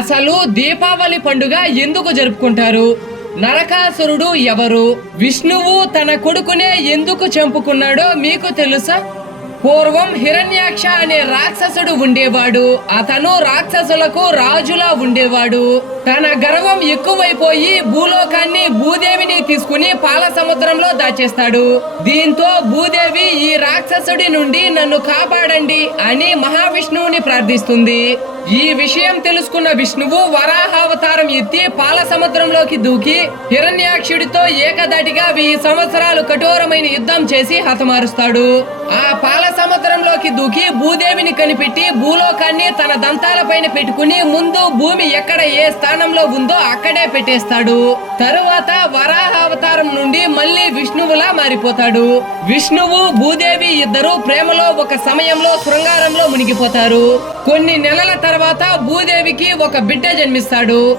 అసలు దీపావళి పండుగ ఎందుకు జరుపుకుంటారు? నరకాసురుడు ఎవరు? విష్ణువు తన కొడుకునే ఎందుకు చంపుకున్నాడో మీకు తెలుసా? పూర్వం హిరణ్యాక్ష అనే రాక్షసుడు ఉండేవాడు. అతను రాక్షసులకు రాజులా ఉండేవాడు. తన గర్వం ఎక్కువైపోయి భూలోకాన్ని భూదేవిని తీసుకుని పాల సముద్రంలో దాచేస్తాడు. దీంతో భూదేవి ఈ రాక్షసుడి నుండి నన్ను కాపాడండి అని మహావిష్ణువుని ప్రార్థిస్తుంది. ఈ విషయం తెలుసుకున్న విష్ణువు వరాహావతారం ఎత్తి పాల సముద్రంలోకి దూకి హిరణ్యాక్షుడితో ఏకదాటిగా వెయ్యి సంవత్సరాలు కఠోరమైన యుద్ధం చేసి హతమారుస్తాడు. ఆ పాల సముద్రంలోకి దూకి భూదేవిని కనిపెట్టి భూలోకాన్ని తన దంతాలపైన పెట్టుకుని ముందు భూమి ఎక్కడ ఏ స్థానంలో ఉందో అక్కడే పెట్టేస్తాడు. తరువాత వరాహ అవతారం నుండి మళ్ళీ విష్ణువులా మారిపోతాడు. విష్ణువు భూదేవి ఇద్దరు ప్రేమలో ఒక సమయంలో శృంగారంలో మునిగిపోతారు. కొన్ని నెలల తర్వాత భూదేవికి ఒక బిడ్డ జన్మిస్తాడు.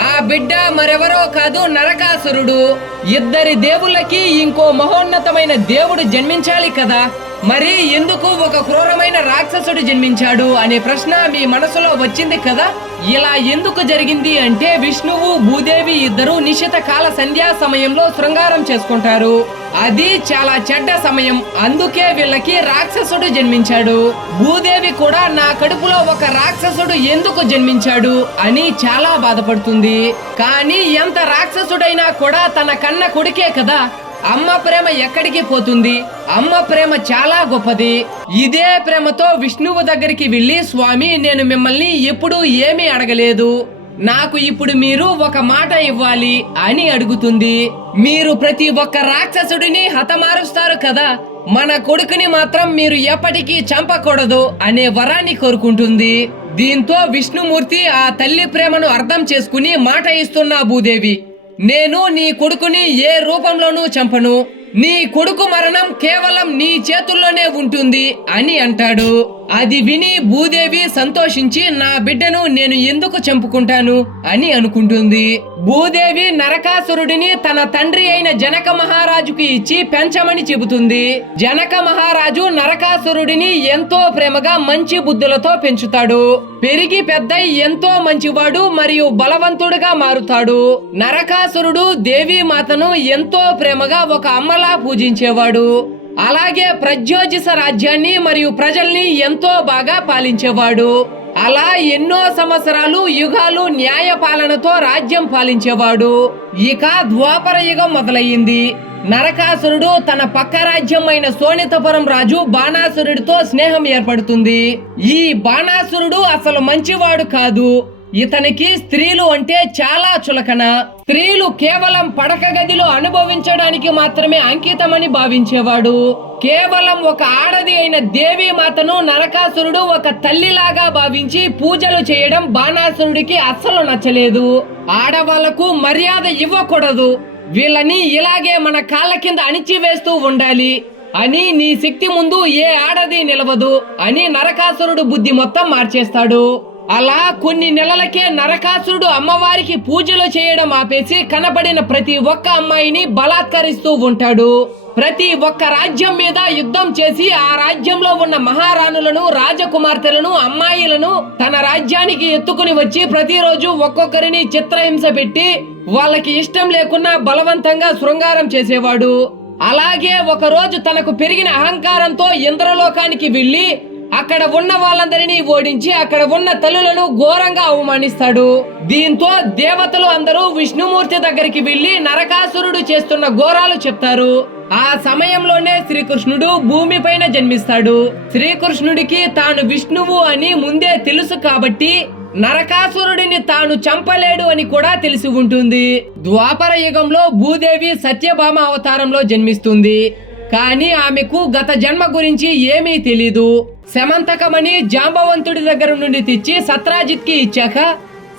ఆ బిడ్డ మరెవరో కాదు నరకాసురుడు. ఇద్దరి దేవుళ్ళకి ఇంకో మహోన్నతమైన దేవుడు జన్మించాలి కదా. మరి ఎందుకు ఒక క్రూరమైన రాక్షసుడు జన్మించాడు అనే ప్రశ్న మీ మనసులో వచ్చింది కదా? ఇలా ఎందుకు జరిగింది అంటే విష్ణువు భూదేవి ఇద్దరు నిశ్చిత కాల సంధ్యా సమయంలో శృంగారం చేసుకుంటారు. అది చాలా చెడ్డ సమయం. అందుకే వీళ్ళకి రాక్షసుడు జన్మించాడు. భూదేవి కూడా నా కడుపులో ఒక రాక్షసుడు ఎందుకు జన్మించాడు అని చాలా బాధపడుతుంది. కానీ ఎంత రాక్షసుడైనా కూడా తన కన్న కొడుకే కదా? అమ్మ ప్రేమ ఎక్కడికి పోతుంది? అమ్మ ప్రేమ చాలా గొప్పది. ఇదే ప్రేమతో విష్ణువు దగ్గరికి వెళ్ళి స్వామి నేను మిమ్మల్ని ఎప్పుడూ ఏమీ అడగలేదు. నాకు ఇప్పుడు మీరు ఒక మాట ఇవ్వాలి అని అడుగుతుంది. మీరు ప్రతి ఒక్క రాక్షసుడిని హతమారుస్తారు కదా? మన కొడుకుని మాత్రం మీరు ఎప్పటికీ చంపకూడదు అనే వరాన్ని కోరుకుంటుంది. దీంతో విష్ణుమూర్తి ఆ తల్లి ప్రేమను అర్థం చేసుకుని మాట ఇస్తున్నా భూదేవి. నేను నీ కొడుకుని ఏ రూపంలోనూ చంపను. నీ కొడుకు మరణం కేవలం నీ చేతుల్లోనే ఉంటుంది అని అంటాడు. అది విని భూదేవి సంతోషించి నా బిడ్డను నేను ఎందుకు చంపుకుంటాను? అని అనుకుంటుంది. భూదేవి నరకాసురుడిని తన తండ్రి అయిన జనక మహారాజుకు ఇచ్చి పెంచమని చెబుతుంది. జనక మహారాజు నరకాసురుడిని ఎంతో ప్రేమగా మంచి బుద్ధులతో పెంచుతాడు. పెరిగి పెద్దై ఎంతో మంచివాడు మరియు బలవంతుడుగా మారుతాడు. నరకాసురుడు దేవీ మాతను ఎంతో ప్రేమగా ఒక అమ్మలా పూజించేవాడు. అలాగే ప్రజ్యోజిస రాజ్యాన్ని మరియు ప్రజల్ని ఎంతో బాగా పాలించేవాడు. అలా ఎన్నో సంవత్సరాలు యుగాలు న్యాయ పాలనతో రాజ్యం పాలించేవాడు. ఇక ద్వాపర యుగం మొదలయ్యింది. నరకాసురుడు తన పక్క రాజ్యం అయిన సోనితపురం రాజు బాణాసురుడితో స్నేహం ఏర్పడుతుంది. ఈ బాణాసురుడు అసలు మంచివాడు కాదు. ఇతనికి స్త్రీలు అంటే చాలా చులకన. స్త్రీలు కేవలం పడక గదిలో అనుభవించడానికి మాత్రమే అంకితమని భావించేవాడు. కేవలం ఒక ఆడది అయిన దేవీ మాతను నరకాసురుడు ఒక తల్లిలాగా భావించి పూజలు చేయడం బాణాసురుడికి అస్సలు నచ్చలేదు. ఆడవాళ్ళకు మర్యాద ఇవ్వకూడదు. వీళ్ళని ఇలాగే మన కాళ్ళ కింద అణిచివేస్తూ ఉండాలి. అని నీ శక్తి ముందు ఏ ఆడది నిలవదు అని నరకాసురుడు బుద్ధి మొత్తం మార్చేస్తాడు. అలా కొన్ని నెలలకే నరకాసురుడు అమ్మవారికి పూజలు చేయడం ఆపేసి కనబడిన ప్రతి ఒక్క అమ్మాయిని బలాత్కరిస్తూ ఉంటాడు. ప్రతి ఒక్క రాజ్యం మీద యుద్ధం చేసి ఆ రాజ్యంలో ఉన్న మహారాణులను రాజకుమార్తెలను అమ్మాయిలను తన రాజ్యానికి ఎత్తుకుని వచ్చి ప్రతిరోజు ఒక్కొక్కరిని చిత్రహింస పెట్టి వాళ్ళకి ఇష్టం లేకున్నా బలవంతంగా శృంగారం చేసేవాడు. అలాగే ఒకరోజు తనకు పెరిగిన అహంకారంతో ఇంద్రలోకానికి వెళ్ళి అక్కడ ఉన్న వాళ్ళందరినీ ఓడించి అక్కడ ఉన్న తల్లులను ఘోరంగా అవమానిస్తాడు. దీంతో దేవతలు అందరూ విష్ణుమూర్తి దగ్గరికి వెళ్ళి నరకాసురుడు చేస్తున్న ఘోరాలు చెప్తారు. ఆ సమయంలోనే శ్రీకృష్ణుడు భూమిపైన జన్మిస్తాడు. శ్రీకృష్ణుడికి తాను విష్ణువు అని ముందే తెలుసు కాబట్టి నరకాసురుడిని తాను చంపలేడు అని కూడా తెలిసి ఉంటుంది. ద్వాపర యుగంలో భూదేవి సత్యభామ అవతారంలో జన్మిస్తుంది. కానీ ఆమెకు గత జన్మ గురించి ఏమీ తెలీదు. శమంతకమని జాంబవంతుడి దగ్గర నుండి తెచ్చి సత్రాజిత్కి ఇచ్చాక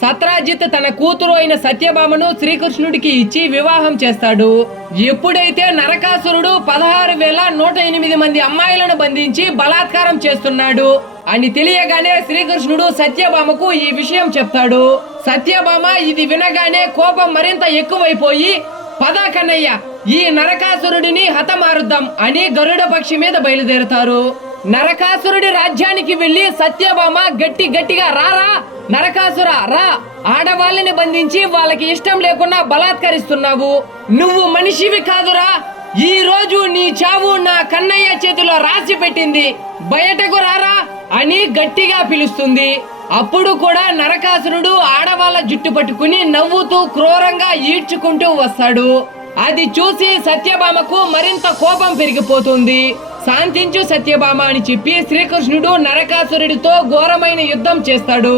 సత్రాజిత్ తన కూతురు అయిన సత్యభామను శ్రీకృష్ణుడికి ఇచ్చి వివాహం చేస్తాడు. ఎప్పుడైతే నరకాసురుడు పదహారు వేల నూట ఎనిమిది మంది అమ్మాయిలను బంధించి బలాత్కారం చేస్తున్నాడు అని తెలియగానే శ్రీకృష్ణుడు సత్యభామకు ఈ విషయం చెప్తాడు. సత్యభామ ఇది వినగానే కోపం మరింత ఎక్కువైపోయి పద కన్నయ్య ఈ నరకాసురుడిని హతమారుద్దాం అని గరుడ పక్షి మీద బయలుదేరుతారు. నరకాసురుడి రాజ్యానికి వెళ్ళి సత్యభామ గట్టి గట్టిగా రారా నరకాసుర రా ఆడవాళ్ళని బంధించి వాళ్ళకి ఇష్టం లేకుండా బలాత్కరిస్తున్నావు. నువ్వు మనిషివి కాదురా. ఈ రోజు నీ చావు నా కన్నయ్య చేతిలో రాసి పెట్టింది. బయటకు రారా అని గట్టిగా పిలుస్తుంది. అప్పుడు కూడా నరకాసురుడు ఆడవాళ్ళ జుట్టు పట్టుకుని నవ్వుతూ క్రూరంగా ఈడ్చుకుంటూ వస్తాడు. అది చూసి సత్యభామకు మరింత కోపం పెరిగిపోతుంది. శాంతించు సత్యభామ అని చెప్పి శ్రీకృష్ణుడు నరకాసురుడితో ఘోరమైన యుద్ధం చేస్తాడు.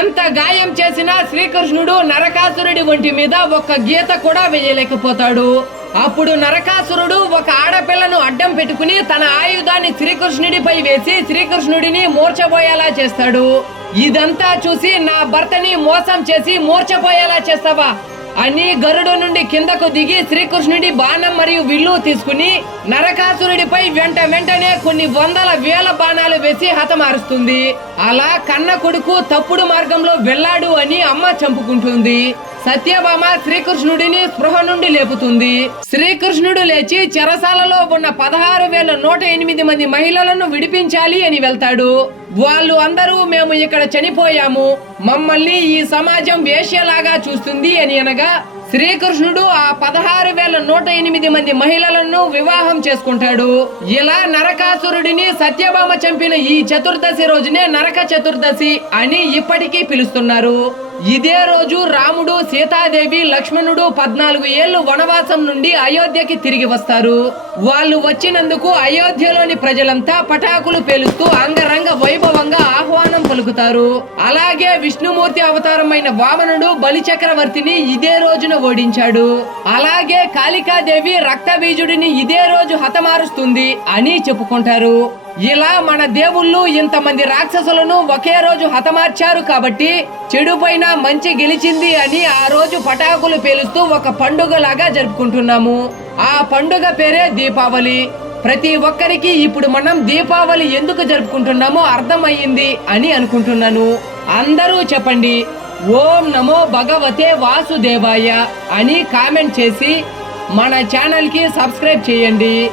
ఎంత గాయం చేసినా శ్రీకృష్ణుడు నరకాసురుడి ఒంటి మీద ఒక్క గీత కూడా వేయలేకపోతాడు. అప్పుడు నరకాసురుడు ఒక ఆడపిల్లను అడ్డం పెట్టుకుని తన ఆయుధాన్ని శ్రీకృష్ణుడిపై వేసి శ్రీకృష్ణుడిని మూర్చబోయేలా చేస్తాడు. ఇదంతా చూసి నా భర్తని మోసం చేసి మూర్చపోయేలా చేస్తావా? అని గరుడు నుండి కిందకు దిగి శ్రీకృష్ణుడి బాణం మరియు విల్లు తీసుకుని నరకాసురుడిపై వెంట వెంటనే కొన్ని వందల వేల బాణాలు వేసి హతమారుస్తుంది. అలా కన్న కొడుకు తప్పుడు మార్గంలో వెళ్ళాడు అని అమ్మ చంపుకుంటుంది. సత్యభామ శ్రీకృష్ణుడిని స్పృహ నుండి లేపుతుంది. శ్రీకృష్ణుడు లేచి చెరసాలలో ఉన్న పదహారు వేల నూట ఎనిమిది మంది మహిళలను విడిపించాలి అని వెళ్తాడు. వాళ్ళు అందరూ మేము ఇక్కడ చనిపోయాము. మమ్మల్ని ఈ సమాజం వేశ్యలాగా చూస్తుంది అని అనగా శ్రీకృష్ణుడు ఆ పదహారు వేల నూట ఎనిమిది మంది మహిళలను వివాహం చేసుకుంటాడు. ఇలా నరకాసురుడిని సత్యభామ చంపిన ఈ చతుర్దశి రోజునే నరక చతుర్దశి అని ఇప్పటికీ పిలుస్తున్నారు. ఇదే రోజు రాముడు సీతాదేవి లక్ష్మణుడు పద్నాలుగు ఏళ్ళు వనవాసం నుండి అయోధ్యకి తిరిగి వస్తారు. వాళ్ళు వచ్చినందుకు అయోధ్యలోని ప్రజలంతా పటాకులు పేలుస్తూ అంగరంగ వైభవంగా ఆహ్వానం పలుకుతారు. అలాగే విష్ణుమూర్తి అవతారమైన వామనుడు బలి చక్రవర్తిని ఇదే రోజున ఓడించాడు. అలాగే కాళికాదేవి రక్తబీజుడిని ఇదే రోజు హతమారుస్తుంది అని చెప్పుకుంటారు. ఇలా మన దేవుళ్ళు ఇంతమంది రాక్షసులను ఒకే రోజు హతమార్చారు కాబట్టి చెడుపైన మంచి గెలిచింది అని ఆ రోజు పటాకులు పేలుస్తూ ఒక పండుగలాగా జరుపుకుంటున్నాము. ఆ పండుగ పేరే దీపావళి. ప్రతి ఒక్కరికి ఇప్పుడు మనం దీపావళి ఎందుకు జరుపుకుంటున్నామో అర్థమయ్యింది అని అనుకుంటున్నాను. అందరూ చెప్పండి. ఓం నమో భగవతే వాసుదేవాయ అని కామెంట్ చేసి మన ఛానల్కి సబ్స్క్రైబ్ చేయండి.